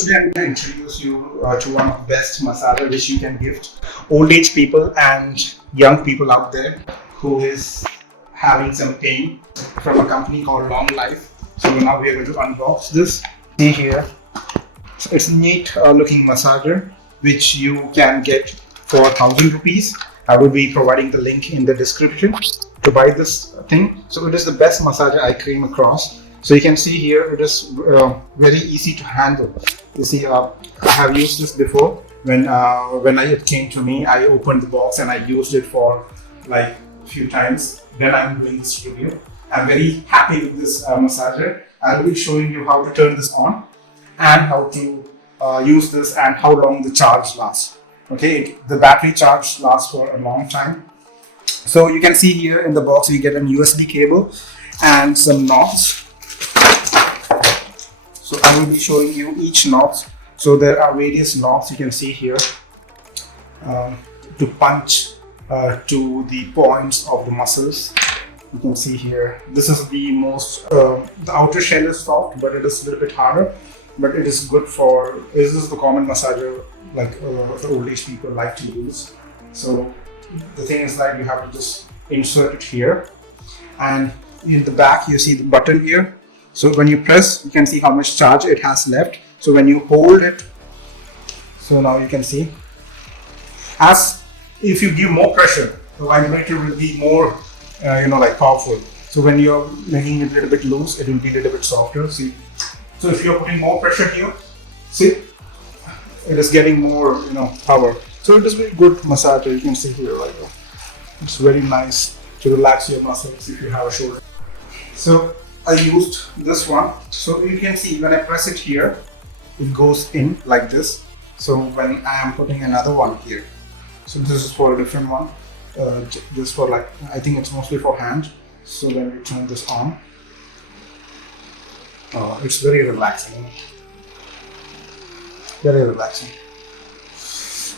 today I'm going to introduce you to one of the best massager which you can gift old age people and young people out there who is having some pain, from a company called Long Life. So now we are going to unbox this. See here, so it's a neat looking massager which you can get for 1,000 rupees. I will be providing the link in the description to buy this thing. So it is the best massager I came across. So you can see here it is very easy to handle. You see, I have used this before. When it came to me, I opened the box and I used it for like a few times. Then I'm doing this review. I'm very happy with this massager. I'll be showing you how to turn this on and how to use this and how long the charge lasts. Okay, the battery charge lasts for a long time. So you can see here in the box you get an USB cable and some knobs. So I will be showing you each knob. So there are various knobs you can see here to punch to the points of the muscles. You can see here, this is the most, the outer shell is soft, but it is a little bit harder. But it is good for, this is the common massager like the old age people like to use. So the thing is that you have to just insert it here, and in the back you see the button here. So when you press, you can see how much charge it has left. So when you hold it, so now you can see, as if you give more pressure, the vibrator will be more like powerful. So when you're making it a little bit loose, it will be a little bit softer. See, so if you're putting more pressure here, see, it is getting more power. So it is very good massager. You can see here, like it's very nice to relax your muscles if you have a shoulder. So I used this one. So you can see when I press it here, it goes in like this. So when I am putting another one here, so this is for a different one. This for like, I think it's mostly for hand. So when we turn this on, it's very relaxing. Very relaxing.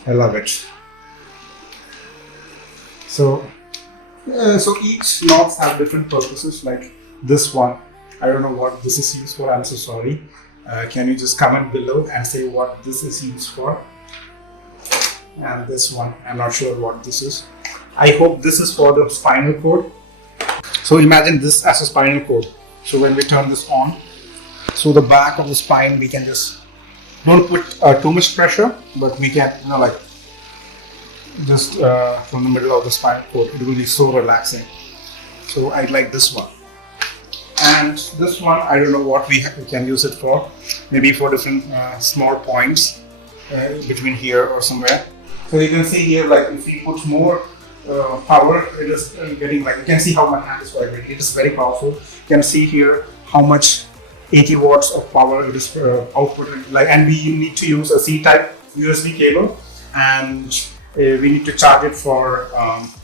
I love it. So each knobs have different purposes. Like this one, I don't know what this is used for. I'm so sorry. Can you just comment below and say what this is used for? And this one, I'm not sure what this is. I hope this is for the spinal cord. So imagine this as a spinal cord. So when we turn this on, so the back of the spine, we can just, don't put too much pressure, but we can, like just from the middle of the spinal cord, it will be so relaxing. So I like this one. And this one, I don't know what we can use it for. Maybe for different small points between here or somewhere. So you can see here, like if we put more power, it is getting, like, you can see how my hand is vibrating. It is very powerful. You can see here how much 80 watts of power it is outputted. Like, and we need to use a C-type USB cable, and we need to charge it for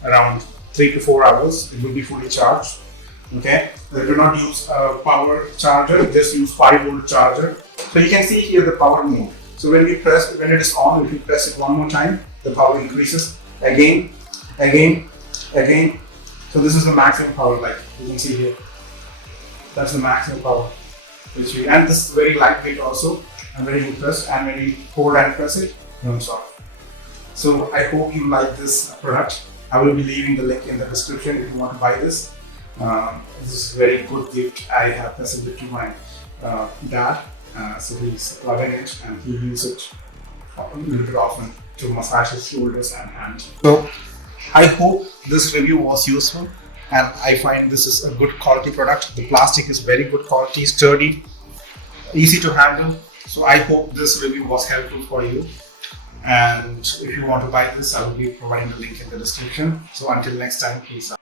around 3 to 4 hours. It will be fully charged. Okay, so do not use a power charger, just use 5-volt charger. So you can see here the power mode. So when we press, when it is on, if you press it one more time, the power increases again. So this is the maximum power, like you can see here. That's the maximum power. And this is very lightweight also. I'm very impressed. And when you hold and press it, comes off. So I hope you like this product. I will be leaving the link in the description if you want to buy this. This is a very good gift. I have presented it to my dad. So he's loving it, and he uses it a little bit often to massage his shoulders and hands. So I hope this review was useful, and I find this is a good quality product. The plastic is very good quality, sturdy, easy to handle. So I hope this review was helpful for you. And if you want to buy this, I will be providing the link in the description. So until next time, peace out.